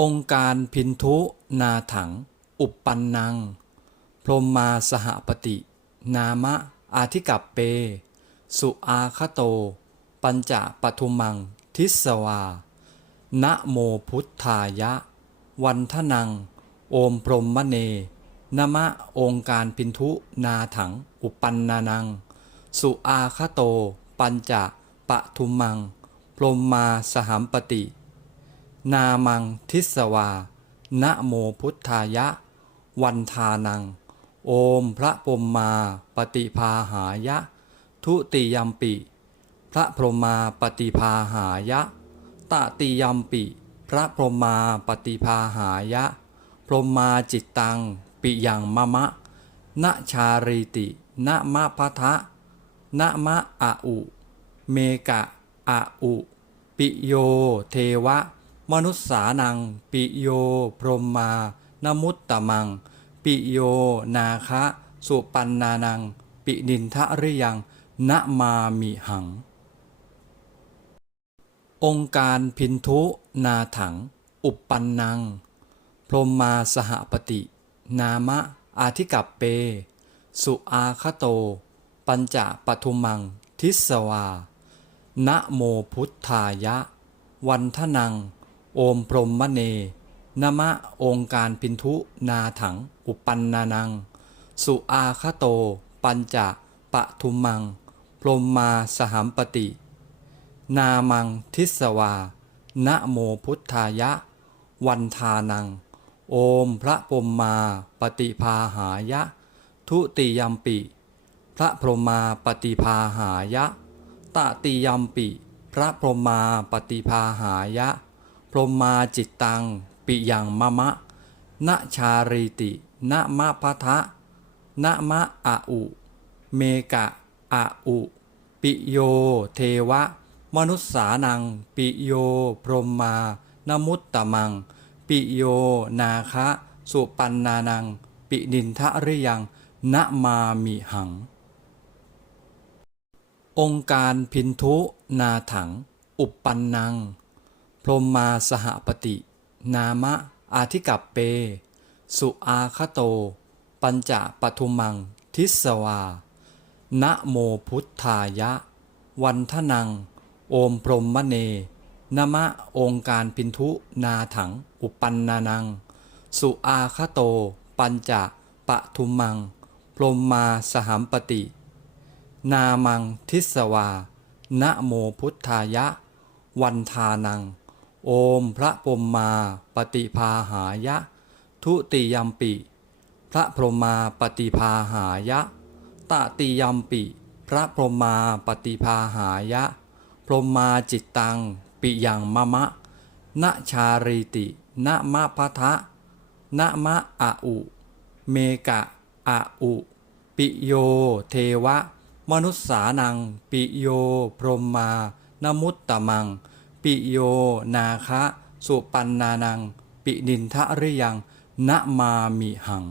องค์การพินทุนาถัง อุปปันนัง พรหมมาสหปฏินามะ อาทิกัปเป สุอาคโต ปัญจปทุมัง ทิสวา นะโมพุทธายะ วันทนัง โอมพรหมเนนมะองค์การพินทุนาถัง อุปปันนานัง สุอาคโต ปัญจปทุมัง พรหมมาสหัมปติ นามังทิสวา นะโมพุทธายะ วันทานัง โอมพระพรหมมาปฏิภาหายะ ทุติยมปิ พระพรหมาปฏิภาหายะ ตติยมปิ พระพรหมาปฏิภาหายะ พรหมาจิตตัง ปิยังมะมะนะชารีตินะมะพะทะนะมะอะอุ เมกะอะอุ ปิโยเทวะ มนุษสานัง ปิโยพรหมมานมุตตมัง ปิโยนาคะ สุปันนานัง ปินินทะริยังนะมามิหัง องค์การพินทุนาถัง อุปปันนัง พรหมมาสหปฏินามะ อาทิกัปเป สุอาคโต ปัญจปทุมัง ทิสวา นะโมพุทธายะ วันทนัง โอมพรหมเนนมะองค์การพินทุนาถัง อุปันนานัง สุอาคโต ปัญจะปะทุมัง พรหมมาสหัมปติ นามังทิสวา นะโมพุทธายะ วันทานัง โอมพระพรหมมาปฏิภาหายะ ทุติยมปิ พระพรหมมาปฏิภาหายะตติยมปิ พระพรหมมาปฏิภาหายะ พรหมมาจิตตัง ปิยังมะมะนะชารีตินะมะพะทะนะมะอะอุ เมกะอะอุ ปิโยเทวะ มนุษสานัง ปิโยพรหมมานมุตตมัง ปิโยนาคะ สุปันนานัง ปินินทะริยังนะมามิหัง องค์การพินทุนาถัง อุปปันนัง พรมมาสหปฏิ นามะ อาทิกัปเป สุอาคโต ปัญจปทุมัง ทิสวา นะโมพุทธายะ วันทนัง โอมพรหมเนนมะองค์การพินทุนาถัง อุปันนานัง สุอาคโต ปัญจปทุมัง พรมมาสหัมปติ นามังทิสวานะโมพุทธายะ วันทานัง โอมพระพรมมาปฏิภาหายะ ทุติยมปิ พระพรหมมาปฏิภาหายะตติยมปิ พระพรหมมาปฏิภาหายะ พรหมมาจิตตัง ปิยังมะมะนะชารีตินะมะพะทะนะมะอะอุ เมกะอะอุ ปิโยเทวะ มนุษสานัง ปิโยพรหมมานมุตตะมัง ปิโยนาคะ สุปันนานัง ปินินทะริยังนะมามิหัง